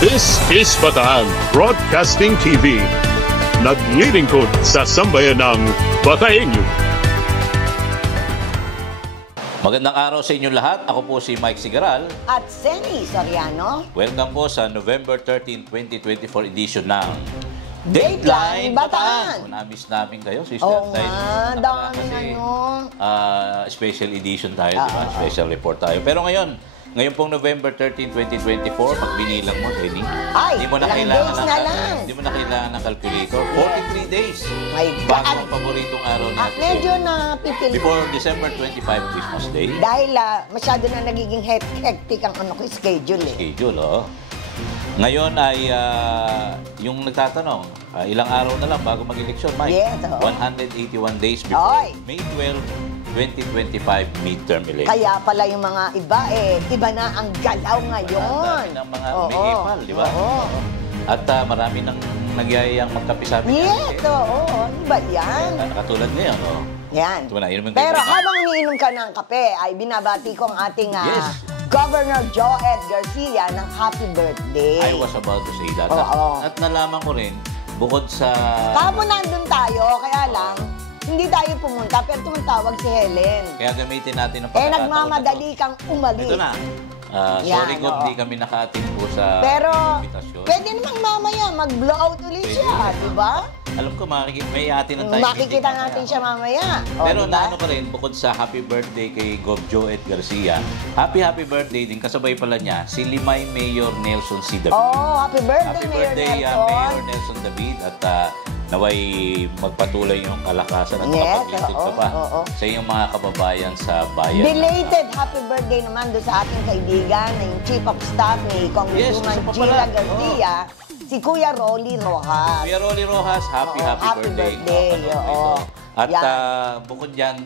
This is Bataan Broadcasting TV. Naglilingkod sa sambayan ng Bataenyo. Magandang araw sa inyong lahat. Ako po si Mike Sigaral. At Senny Soriano. Welcome po sa November 13, 2024 edition ng Dateline Bataan. Na-miss namin kayo, sister. Oo nga, daming special edition tayo, diba? Special report tayo. Pero ngayon pong November 13, 2024, magbinilang mo, Renny. Ay, Hindi mo na kailangan ng calculator. 43 days. Bago ang paboritong araw natin. Medyo napipil. Before December 25, Christmas Day. Dahil masyado na nagiging hectic ang schedule eh. Schedule, oh. Ngayon ay yung nagtatanong, ilang araw na lang bago mag-eleksyon, Mike? Yes, 181 days before May 12, 2025 midterm election. Kaya pala yung mga iba iba na ang galaw ngayon. Marami ng mga may epal, di ba? At marami nang nagyayang magkapisabi. Yes, oo. Ano ba yan? Katulad ngayon, oh. Yan. Pero habang umiinom ka ng kape, ay binabati ko ang ating Governor Joed Garcia ng happy birthday. I was about to say that. At nalaman ko rin, bukod sa... Kahapon nandun tayo, kaya lang, hindi tayo pumunta, pero tumatawag si Helen. Kaya gamitin natin ang pagkakataon. Nagmamadali kang umalis. Ito na. Sorry kung hindi kami naka-attend po sa invitation. Pwede namang mamaya mag-blowout ulit siya, di ba? Alam ko, may atin ang tayo. Makikita natin siya mamaya. Pero naano pa rin, bukod sa happy birthday kay Gov. Joed Garcia, happy birthday din, kasabay pala niya, si Limay Mayor Nelson C. David. Oh, happy birthday, Mayor Mayor Nelson David. At naway magpatuloy yung kalakasan at mapaglingkod ka pa sa iyong mga kababayan sa bayan. Belated happy birthday naman doon sa ating kaibigan na yung Chief of Staff ni Congresswoman Sheila Garcia, si Kuya Rolly Rojas. Kuya Rolly Rojas, happy birthday. At bukod dyan,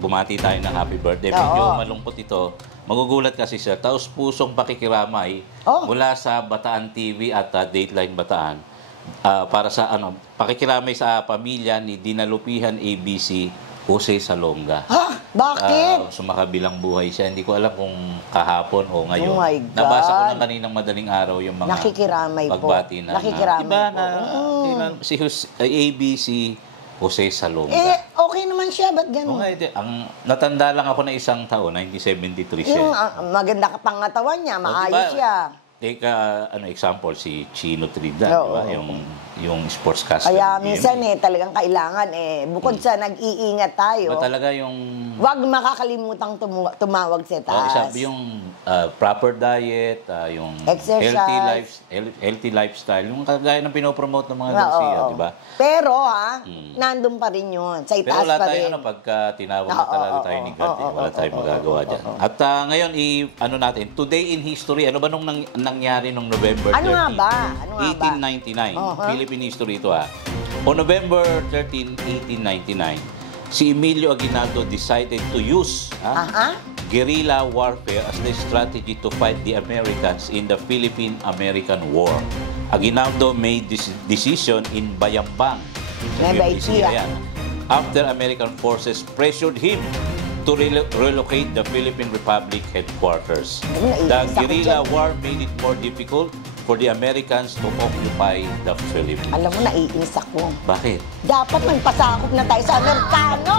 bumati tayo ng happy birthday. Medyo malungkot ito. Magugulat kasi siya, taos-pusong pakikiramay mula sa Bataan TV at Dateline Bataan. Para sa pakikiramay sa pamilya ni Dinalupihan ABC Jose Salonga. Bakit? Sumakabilang buhay siya. Hindi ko alam kung kahapon o ngayon. Oh my God. Nabasa ko na kaninang madaling araw yung mga pagbati na. Nakikiramay po. Si ABC Jose Salonga. Okay naman siya. Ba't ganun? Ang natanda lang ako na isang taon, 1973 siya. Yung maganda ka pangatawan niya, maayos siya. Take example, si Chino Trinidad, di ba? Yung sportscaster. Kaya minsan talagang kailangan bukod sa nag-iingat tayo. Talaga yung... Huwag makakalimutang tumawag sa taas. Yung proper diet, yung exercise, healthy lifestyle, yung kagaya ng pinopromote ng mga Garcia, di ba? Pero nandun pa rin yun. Sa itaas pa rin. Pero wala tayo pagka tinawag na talaga tayo ni God, wala tayong magagawa dyan. At ngayon, natin, today in history, ano ba nung nangyari nung November 13? Ano nga ba? 1899. Philippine history ito On November 13, 1899, si Emilio Aguinaldo decided to use guerrilla warfare as the strategy to fight the Americans in the Philippine-American War. Aguinaldo made this decision in Bayambang, after American forces pressured him to relocate the Philippine Republic headquarters. The guerrilla war made it more difficult for the Americans to occupy the Philippines. Alam mo, naiinis ako. Bakit? Dapat magpasakop na tayo sa Amerikano.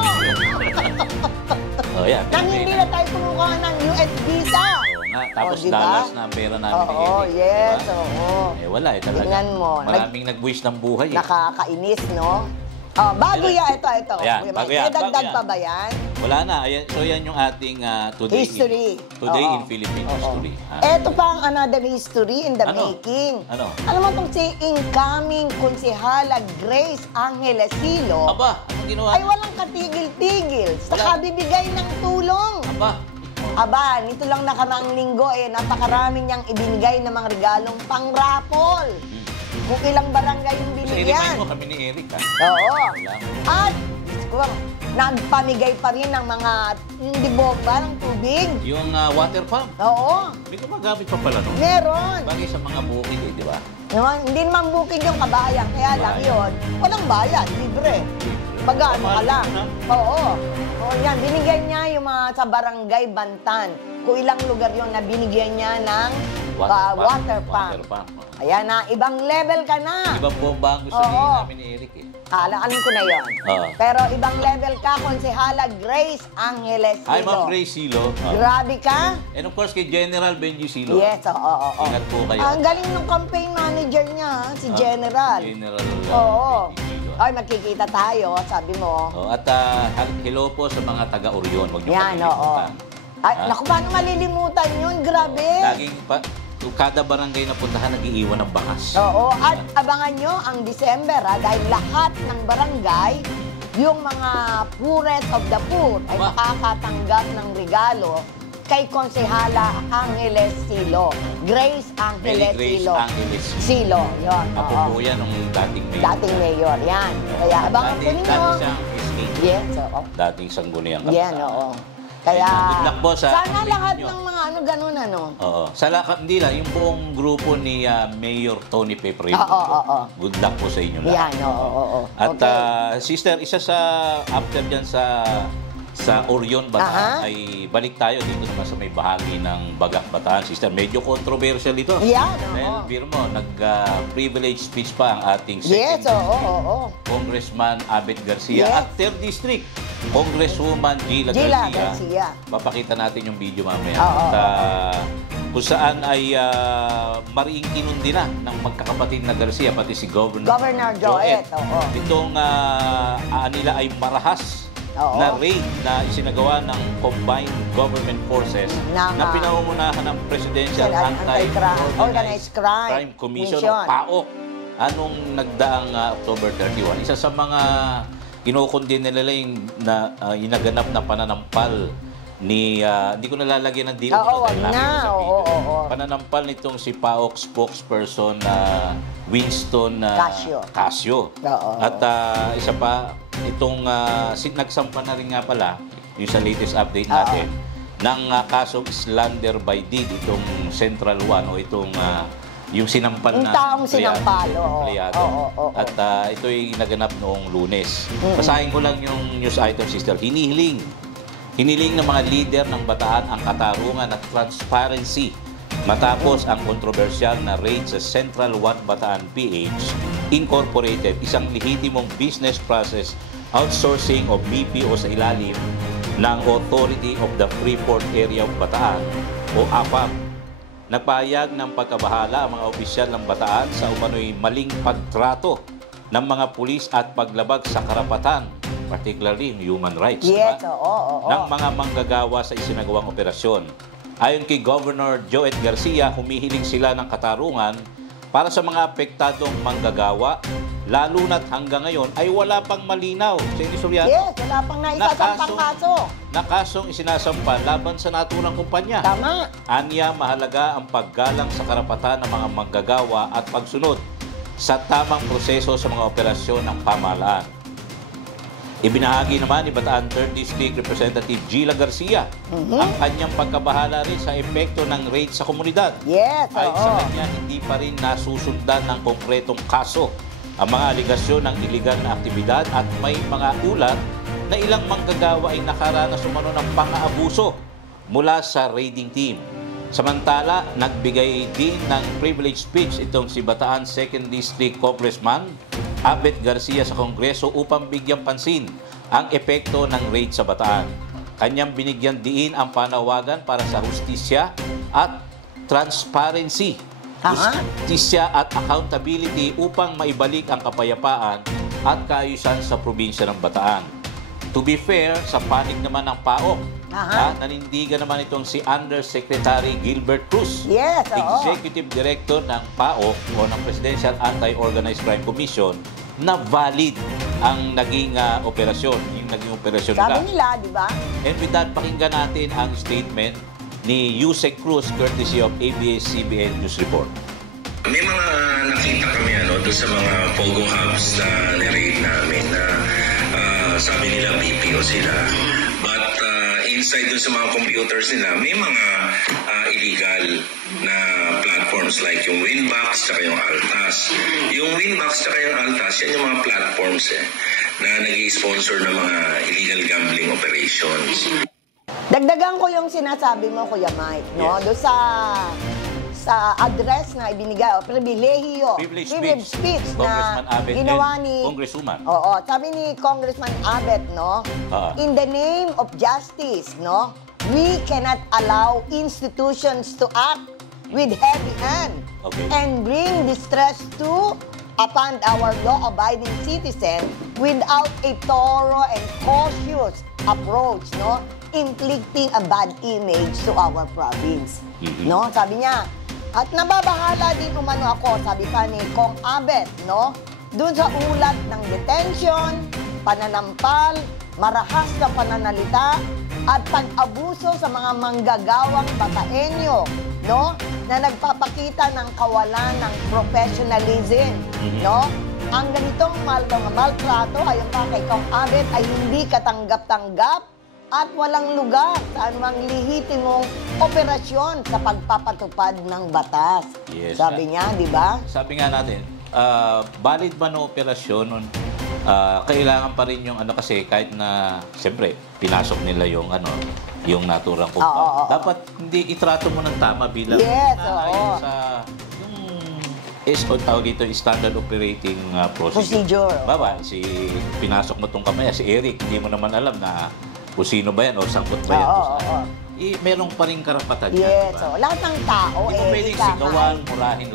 Nang hindi na tayo kumukuha ng US visa. Tapos dollars na ang pera namin. Wala talaga. Tingnan mo. Maraming nag-wish ng buhay. Nakakainis, no? Bago yan, ito. Dagdag pa ba yan? Wala na. So yan yung ating today history. Today in Philippine history. Ito pa ang another history in the making. Alam mo itong si incoming konsehala Grace Angela Silo. Anong ginawa? Ay walang katigil-tigil sa kabibigay ng tulong. Nito lang nakaraang linggo napakarami niyang ibinigay ng mga regalong pang-rapol. Kung ilang barangay yung binigyan. Kasi mo kami ni Eric, At, nagpamigay pa rin ng mga, hindi bomba ng tubig. Yung water pump? May gumagamit pa pala, no? Meron. Bagay sa mga bukid, di ba? Hindi naman bukid yung kabayan, kaya lang yun. Walang bayad, libre. Pag-ano ka lang. Yan, binigyan niya yung mga sa barangay Bantan. Kung ilang lugar yun na binigyan niya ng water pump. Ayan na, ibang level ka na. Ibang bomba ang gusto namin ni Eric eh. Alam ko na yun. Pero ibang level ka, Konsehala Grace Angeles Silo. Hi, Ma'am Grace Silo. Grabe ka. And of course, kay General Benji Silo. Yes, oo. Ingat po kayo. Ang galing ng campaign manager niya, si General. Benji Oo. Silo. Ay, magkikita tayo, sabi mo. At hello po sa mga taga-Orion. Huwag niyo Yan, oo. Ay, naku, paano malilimutan yun? Grabe. Laging kada barangay na puntahan, nag-iiwan ng bakas. Oo, at abangan nyo ang December, dahil lahat ng barangay, yung mga poorest of the poor, ay makakatanggap ng regalo kay Konsehala Angeles Silo. Grace Angeles Silo. Silo, yun. Apo po yan, ng dating mayor. Dating mayor, yan. Kaya abangan po ninyo. Dati siyang SK. Yes, oo. Dating sangguniang Yan, oo. Kaya, good luck po sa sana lahat ng mga ganun, Oo. Hindi lang, yung buong grupo ni Mayor Tony Pepredo. Oo. Good luck po sa inyo lahat. Yan, oo. At sister, isa sa after dyan sa Orion, Bataan, ay balik tayo dito naman sa may bahagi ng Bagak, Bataan. Sister, medyo controversial ito. Yan, Dahil, biro mo, nag-privilege speech pa ang ating Yes, oo. Congressman Abet Garcia Yes. at 3rd District Congresswoman Gila Garcia. Papakita natin yung video mamaya. At kung saan ay mariing kinundi na ng magkakapatid na Garcia, pati si Governor Joet. Itong nila ay marahas na raid na isinagawa ng Combined Government Forces na pinamumunahan ng Presidential Anti-Organized Crime Commission o PAOK anong nagdaang October 31. Isa sa mga kinukundin nila yung inaganap na pananampal ni, hindi ko nalalagyan ng dito. Pananampal nitong si PAOK spokesperson Winston Casio. At isa pa, itong nagsampa na rin nga pala, yung sa latest update natin, ng kasong slander by deed, itong Central 1 o itong yung sinampal na taong sinampal. At ito'y naganap noong Lunes. Basahin ko lang yung news item, sister. Hinihiling ng mga lider ng Bataan ang katarungan at transparency matapos ang kontrobersyal na raid sa Central 1 Bataan PH Incorporated, isang lehitimong business process outsourcing o BPO sa ilalim ng Authority of the Freeport Area of Bataan o AFAB. Nagpahayag ng pagkabahala ang mga opisyal ng Bataan sa umano'y maling pagtrato ng mga pulis at paglabag sa karapatan, particularly human rights, ng mga manggagawa sa isinagawang operasyon. Ayon kay Governor Joet Garcia, humihiling sila ng katarungan para sa mga apektadong manggagawa, lalo na't hanggang ngayon ay wala pang malinaw sa inisyuryado. Yes, wala pang naisasampang kaso. Na kasong isinasampa laban sa naturang kumpanya. Tama. Anya, mahalaga ang paggalang sa karapatan ng mga manggagawa at pagsunod sa tamang proseso sa mga operasyon ng pamahalaan. Ibinahagi naman ni Bataan 3rd District Representative Gila Garcia ang kanyang pagkabahala rin sa epekto ng raid sa komunidad. Yes, Ayon sa kanya, hindi pa rin nasusundan ng konkretong kaso ang mga aligasyon ng iligal na aktibidad at may mga ulat na ilang manggagawa ay nakaranas umano ng pang-aabuso mula sa raiding team. Samantala, nagbigay din ng privilege speech itong si Bataan 2nd District Congressman Abet Garcia sa Kongreso upang bigyan pansin ang epekto ng raid sa Bataan. Kanyang binigyan diin ang panawagan para sa hustisya at transparency, hustisya at accountability upang maibalik ang kapayapaan at kaayusan sa probinsya ng Bataan. To be fair, sa panig naman ng PAOK, nanindigan naman itong si Undersecretary Gilbert Cruz, Executive Director ng PAOK o ng Presidential Anti-Organized Crime Commission, na valid ang naging operasyon, yung naging operasyon nila. Sabi nila, di ba? And with that, pakinggan natin ang statement ni Yusek Cruz, courtesy of ABS-CBN News Report. May mga nakita kami doon sa mga Pogo Hubs na niraid namin na sabi nila BPO sila. But inside dun sa mga computers nila, may mga illegal na platforms like yung Winbox at yung Altas. Yung Winbox at yung Altas, yan yung mga platforms na nag-i-sponsor ng mga illegal gambling operations. Dagdagan ko yung sinasabi mo, Kuya Mike, no? Doon address na ibinigay, pribilehiyo. Privilege speech na Congressman Abet ginawa and ni... Congresswoman. Oo, sabi ni Congressman Abet, no? In the name of justice, no? We cannot allow institutions to act with heavy hand and bring distress upon our law-abiding citizen without a thorough and cautious approach, no? Inflicting a bad image to our province. No? Sabi niya, at nababahala din umano ako, sabi pa ni Kong Abet, no? Doon sa ulat ng detention, pananampal, marahas na pananalita, at pag-abuso sa mga manggagawang Bataenyo, no? Na nagpapakita ng kawalan ng professionalism, no? Ang ganitong maltrato ayon pa kay Kong Abet ay hindi katanggap-tanggap at walang lugar sa anumang lehitimong operasyon sa pagpapatupad ng batas. Yes, sabi niya, di ba? Sabi nga natin, valid ba na operasyon nun? Kailangan pa rin yung kasi kahit na siyempre pinasok nila yung yung naturang compound. Dapat hindi itrato mo ng tama bilang ayon sa tawag dito, standard operating procedure. Baba, pinasok mo tong kamay, si Eric, hindi mo naman alam na kung sino ba yan o sangkot ba yan. Meron pa rin karapatan yan. Yes, diba? Lahat ng tao, hindi mo pwedeng sigawan, murahin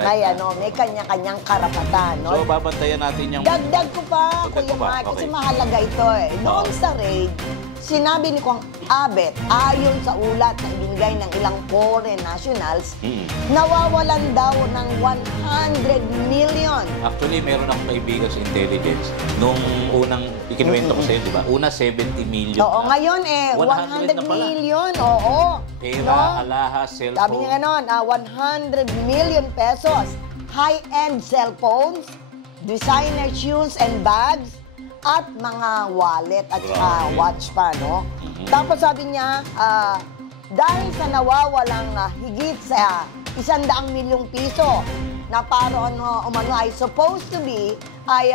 may kanya-kanyang karapatan. No? So, babantayan natin yung... Dagdag ko pa, Kuya Mark, kasi mahalaga ito eh. Noong sa raid, sinabi ni Kong Abet, ayon sa ulat na ibinigay ng ilang foreign nationals, nawawalan daw ng 100 million. Actually, meron akong kaibigan sa intelligence. Nung unang ikinuwento ko sa'yo, di ba? Una, 70 million. Oo, ngayon 100 million. Oo. Pera, alahas, cellphone. Sabi niya ganon, 100 million pesos. High-end cellphones, designer shoes and bags, at mga wallet at watch pa, no? Tapos sabi niya, dahil sa nawawalang higit sa 100 milyong piso na para umano ay supposed to be ay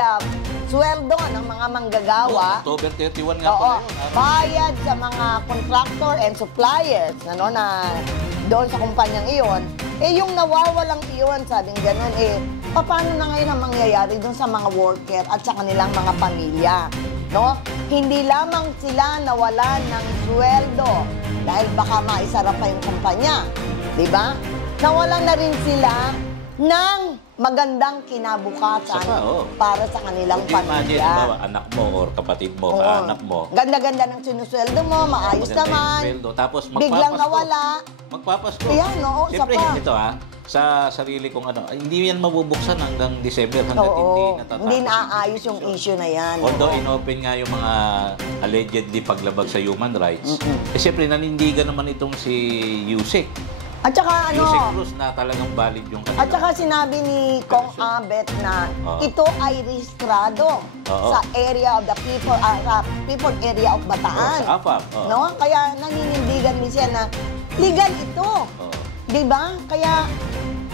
sweldo ng mga manggagawa. October 31 nga po yun. Bayad sa mga contractor and suppliers na doon sa kumpanyang iyon. Yung nawawalang iyon, sabing gano'n, paano na ngayon ang mangyayari doon sa mga worker at sa kanilang mga pamilya? No? Hindi lamang sila nawalan ng sweldo dahil baka maisara pa yung kumpanya. Diba? Nawalan na rin sila ng magandang kinabukasan para sa kanilang pamilya. Imagine, anak mo or kapatid mo, anak mo. Ganda-ganda ng sinusweldo mo, maayos naman. Tapos biglang nawala. Magpapasko. Yan, siyempre, ito sa sarili kong hindi yan mabubuksan hanggang December hanggang hindi natatapos. Hindi naaayos yung issue na yan. Although inopen nga yung mga allegedly paglabag sa human rights, siyempre nanindigan naman itong si Yusek. At saka Yusek Cruz na talagang valid yung kanila. At saka sinabi ni Kong Abet na ito ay rehistrado sa area of the people area of Bataan. Sa AFAP. No? Kaya naninindigan din siya na legal ito. Diba? Kaya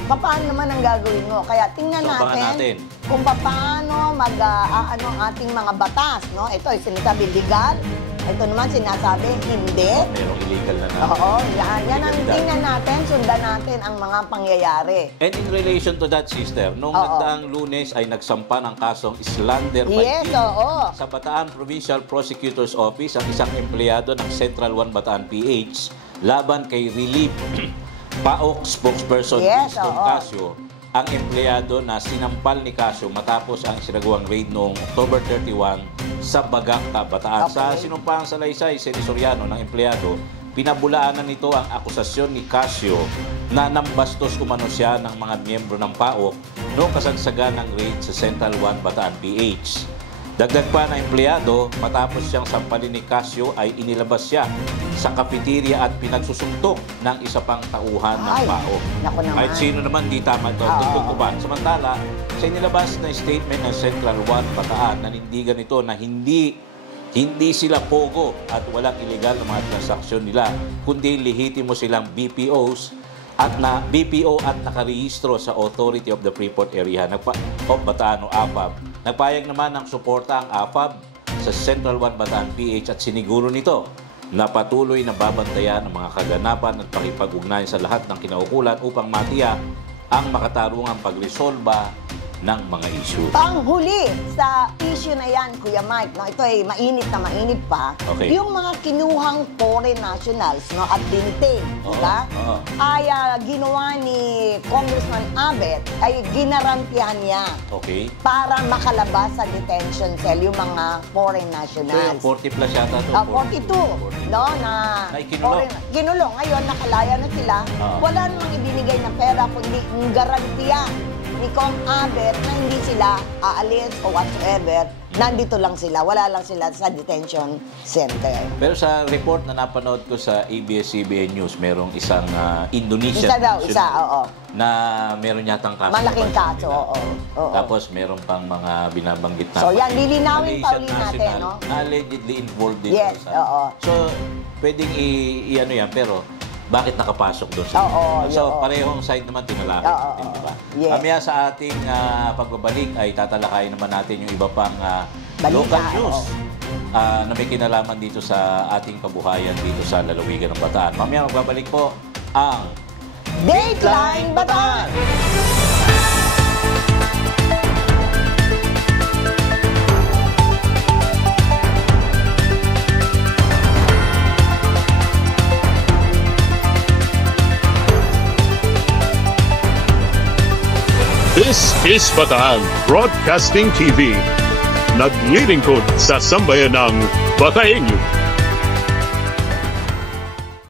paano naman ang gagawin mo? Kaya tingnan natin kung paano ating mga batas. No? Ito ay sinasabi legal. Ito naman sinasabi hindi. Merong illegal na natin. Oo, yan ang tingnan natin, sundan natin ang mga pangyayari. And in relation to that, sister, nung nagdaang Lunes ay nagsampa ng kasong slander by sa Bataan Provincial Prosecutor's Office ang isang empleyado ng Central 1 Bataan PH laban kay Relief PAOK spokesperson Winston Casio, ang empleyado na sinampal ni Casio matapos ang sinagawang raid noong October 31 sa Bagakta, Bataan. Sa sinumpahang salaysay, senisoriano ng empleyado, pinabulaanan nito ang akusasyon ni Casio na nambastos umano siya ng mga miyembro ng PAOK noong kasagsagan ng raid sa Central 1 Bataan PH. Dagdag pa na empleyado, matapos siyang sampalin ni Casio ay inilabas siya sa cafeteria at pinagsusuntok ng isa pang tauhan ng PAOK. Kahit sino naman di tama ito. Samantala, sa inilabas na statement ng Central 1 Bataan, nanindigan ito na hindi sila pogo at walang illegal na mga transaksyon nila, kundi lehitimo silang BPO at nakarehistro sa Authority of the Freeport Area of Bataan o AFAB. Nagpayag naman ng suporta ang AFAB sa Central 1 Bataan PH at siniguro nito na patuloy na babantayan ang mga kaganapan at pakipag-ugnayan sa lahat ng kinaukulan upang matiyak ang makatarungang pagresolba ng mga issue. Panghuli sa issue na yan, Kuya Mike, no, ito ay mainit na mainit pa, yung mga kinuhang foreign nationals, no, at dintain, diba? Ay ginawa ni Congressman Abet, ay ginarantihan niya para makalabas sa detention cell yung mga foreign nationals. So, 40 plus yata ito? 42, no, na kinulong. Ngayon, nakalaya na sila. Wala namang ibinigay na pera, kundi garantiya ni Kong Abet na hindi sila aalis o whatsoever. Nandito lang sila. Wala lang sila sa detention center. Pero sa report na napanood ko sa ABS-CBN News, merong isang Indonesian na meron yatang kaso. Malaking kaso, Tapos meron pang mga binabanggit na. So yan, lilinawin pa ulit natin, no? Allegedly involved din. Yes, So, pwedeng i-ano yan, pero bakit nakapasok doon sa So, parehong side naman tinalakay natin, di ba? Mamaya sa ating pagbabalik ay tatalakayin naman natin yung iba pang local news na may kinalaman dito sa ating kabuhayan dito sa lalawigan ng Bataan. Mamaya magbabalik po ang Dateline Bataan! This is Bataan Broadcasting TV. Naglilingkod sa sambayanang Bataenyo.